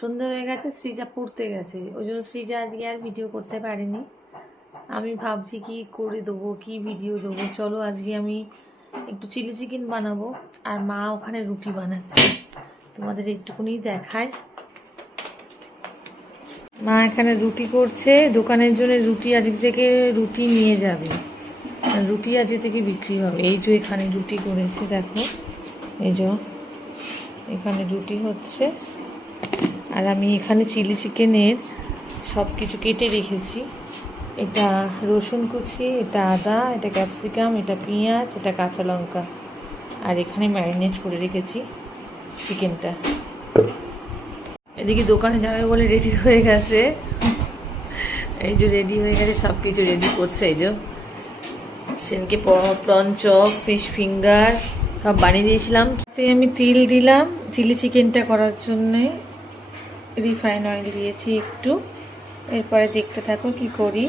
সন্ধ্যা হয়ে গেছে, সৃজা পড়তে গেছে, ওই জন্য সৃজা আজকে আর ভিডিও করতে পারেনি। আমি ভাবছি কি করে দেবো, কি ভিডিও দেবো। চলো আজকে আমি একটু চিলি চিকেন বানাবো, আর মা ওখানে রুটি বানাচ্ছে, তোমাদের একটুকুনি দেখায়। মা এখানে রুটি করছে, দোকানের জন্য রুটি আজকে থেকে রুটি নিয়ে যাবে, রুটি আজকে থেকে বিক্রি হবে। এই যে এখানে রুটি করেছে, দেখো এই যে এখানে রুটি হচ্ছে। আর আমি এখানে চিলি চিকেনের সব কিছু কেটে রেখেছি। এটা রসুন কুচি, এটা আদা, এটা ক্যাপসিকাম, এটা পেঁয়াজ, এটা কাঁচা লঙ্কা, আর এখানে ম্যারিনেট করে রেখেছি চিকেনটা। এদিকে দোকানে যাবে বলে রেডি হয়ে গেছে, এই যে রেডি হয়ে গেছে, সব কিছু রেডি করছে। এই যে সেনকে প্রন চপ, ফিশ ফিঙ্গার সব বানিয়ে দিয়েছিলাম। তাতে আমি তিল দিলাম চিলি চিকেনটা করার জন্যে, রিফাইন অয়েল দিয়েছি একটু। এরপরে দেখতে থাকো কি করি।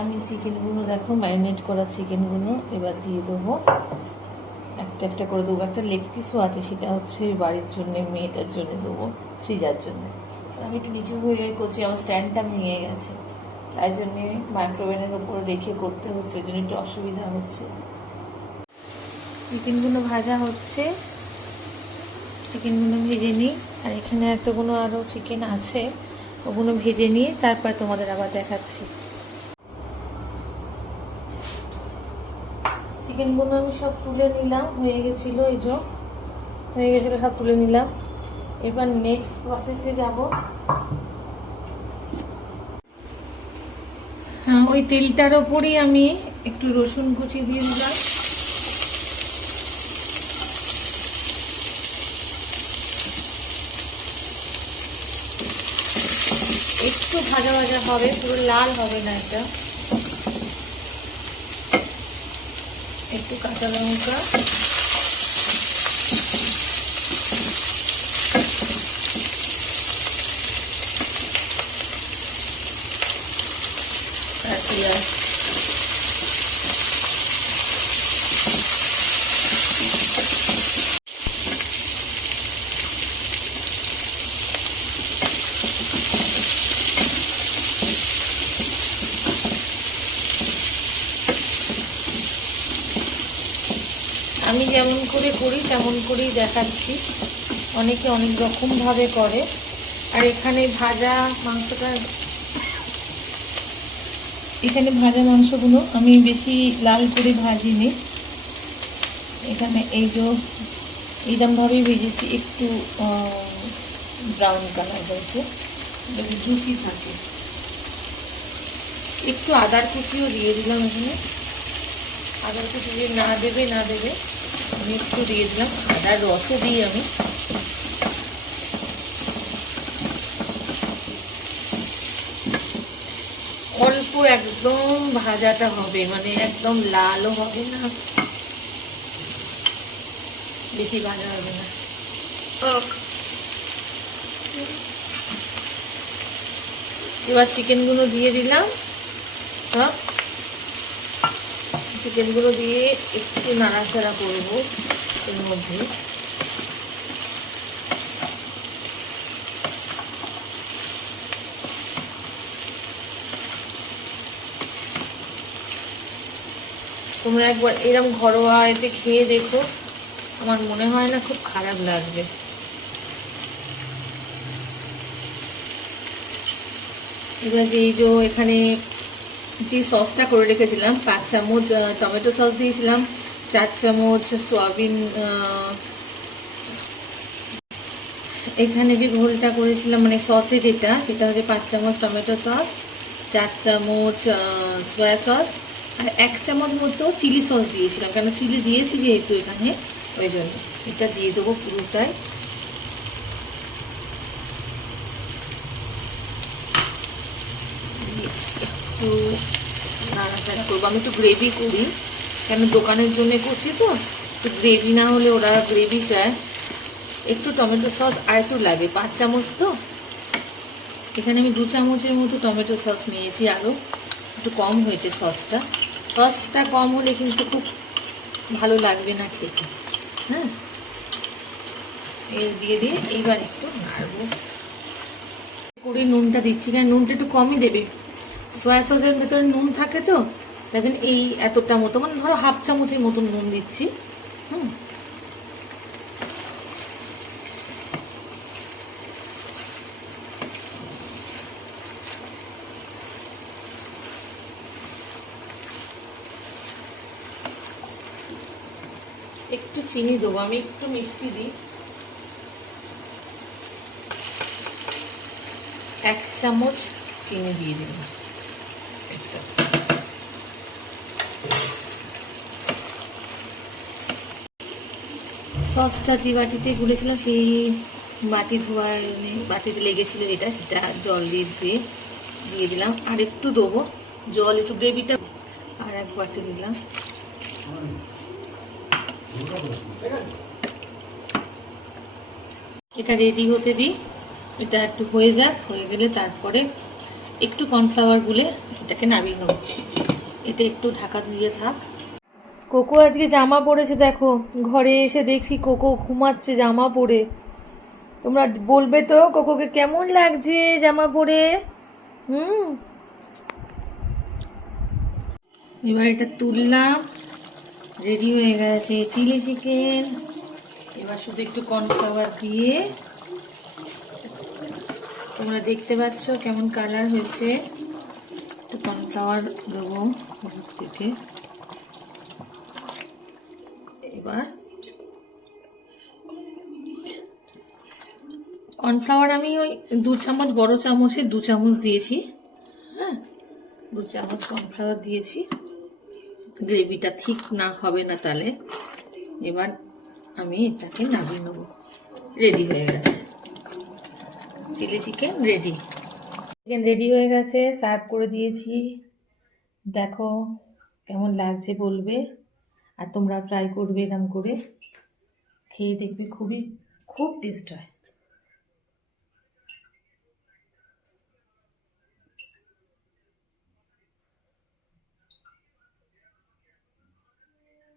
আমি চিকেনগুলো দেখো, ম্যারিনেট করা চিকেনগুলো এবার দিয়ে দেবো, একটা একটা করে দেবো। একটা লেগ পিসও আছে, সেটা হচ্ছে বাড়ির জন্য, মেয়েটার জন্য দেবো, সৃজার জন্য। আমি একটু নিচু হয়ে করছি, আমার স্ট্যান্ডটা ভেঙে গেছে, তাই জন্যে মাইক্রোওভেনের উপর রেখে করতে হচ্ছে, ওই জন্য একটু অসুবিধা হচ্ছে। চিকেনগুলো ভাজা হচ্ছে, চিকেনগুলো ভেজে নিই। আর এখানে এতগুলো আরও চিকেন আছে, ওগুলো ভেজে নিয়ে তারপর তোমাদের আবার দেখাচ্ছি। চিকেনগুলো আমি সব তুলে নিলাম, হয়ে গেছিলো, এই যে হয়ে গেছিলো, সব তুলে নিলাম। এবার নেক্সট প্রসেসে যাব। হ্যাঁ, ওই তেলটার ওপরই আমি একটু রসুন কুচি দিয়ে দিলাম। একটু ভাজা ভাজা হবে, পুরো লাল হবে না এটা। একটু কাঁচা লঙ্কা, আর পেঁয়াজ। আমি যেমন করে করি তেমন করেই দেখাচ্ছি, অনেকে অনেক রকমভাবে করে। আর এখানে ভাজা মাংসটা, এখানে ভাজা মাংসগুলো আমি বেশি লাল করে ভাজিনি, এখানে এই যে এইরকমভাবেই ভেজেছি, একটু ব্রাউন কালার হয়েছে, যাতে জুসি থাকে। একটু আদার কুচিও দিয়ে দিলাম এখানে, আদার কুচি দিয়ে না দেবে আমি একটু দিয়ে দিলাম, আদার রসও দিই আমি। অল্প একদম ভাজাটা হবে, মানে একদম লালও হবে না, বেশি ভাজা হবে না। এবার চিকেনগুলো দিয়ে দিলাম সব, চিকেনগুলো দিয়ে একটু নাড়াচাড়া করবো এর মধ্যে। তোমরা একবার এরকম ঘরোয়া এতে খেয়ে দেখো, আমার মনে হয় না খুব খারাপ লাগবে। এবার যে এই যে এখানে যে সসটা করে রেখেছিলাম, 5 চামচ টমেটো সস দিয়েছিলাম, 4 চামচ সয়াবিন, এখানে যে ঘোলটা করেছিলাম মানে সসে যেটা, সেটা হচ্ছে 5 চামচ টমেটো সস, 4 চামচ সয়া সস, আর 1 চামচ মতো চিলি সস দিয়েছিলাম, কেন চিলি দিয়েছি যেহেতু এখানে, ওই জন্য এটা দিয়ে দেবো পুরোটাই। একটু নাড়াচাড়া করবো, আমি একটু গ্রেভি করি, কেন দোকানের জন্য করছি তো, একটু গ্রেভি না হলে ওরা গ্রেভি চায়। একটু টমেটো সস আর একটু লাগে, 5 চামচ তো, এখানে আমি 2 চামচের মতো টমেটো সস নিয়েছি, আরও একটু কম হয়েছে সসটা। সসটা কম হলে কিন্তু খুব ভালো লাগবে না খেতে। হ্যাঁ, এর দিয়ে এইবার একটু নাড়বো করে নুনটা দিচ্ছি, কারণ নুনটা একটু কমই দেবে, সয়া সসের ভেতরে নুন থাকে তো, তাই জন্য এই এতটা মতো, মানে ধরো হাফ চামচের মতন নুন দিচ্ছি। হুম, একটু চিনি দেবো, আমি একটু মিষ্টি দিই, 1 চামচ চিনি দিয়ে দিলাম, 1 চামচ। সসটা যে বাটিতে গুলেছিলাম সেই বাটি ধোয়া বাটিতে লেগেছিল এটা, সেটা জল দিয়ে দিলাম, আর একটু দেবো জল, একটু গ্রেভিটা, আর 1 বাটি দিলাম। এটা রেডি হতে দিই, এটা একটু হয়ে যাক, হয়ে গেলে তারপরে একটু কর্নফ্লাওয়ার গুলে এটাকে নামিয়ে নেব। এটা একটু ঢাকা দিয়ে থাক। কোকো আজকে জামা পরেছে, দেখো ঘরে এসে দেখছি কোকো ঘুমাচ্ছে জামা পরে। তোমরা বলবে তো কোকোকে কেমন লাগছে জামা পরে। হুম, এবার এটা তুললাম, রেডি হয়ে গেছে চিলি চিকেন। এবার শুধু একটু কর্নফ্লাওয়ার দিয়ে, তোমরা দেখতে পাচ্ছ কেমন কালার হয়েছে, একটু কর্নফ্লাওয়ার দেবো থেকে। এবার কর্নফ্লাওয়ার আমি ওই 2 চামচ, বড় চামচে 2 চামচ দিয়েছি। হ্যাঁ, 2 চামচ কর্নফ্লাওয়ার দিয়েছি, গ্রেভিটা ঠিক না হবে না তাহলে। এবার আমি এটাকে নামিয়ে নেব, রেডি হয়ে গেছে chilli chicken ready. Chicken ready হয়ে গেছে, সার্ভ করে দিয়েছি, দেখো কেমন লাগছে বলবে, আর তোমরা ট্রাই করবে এরকম করে, খেয়ে দেখবে খুব টেস্ট হয়।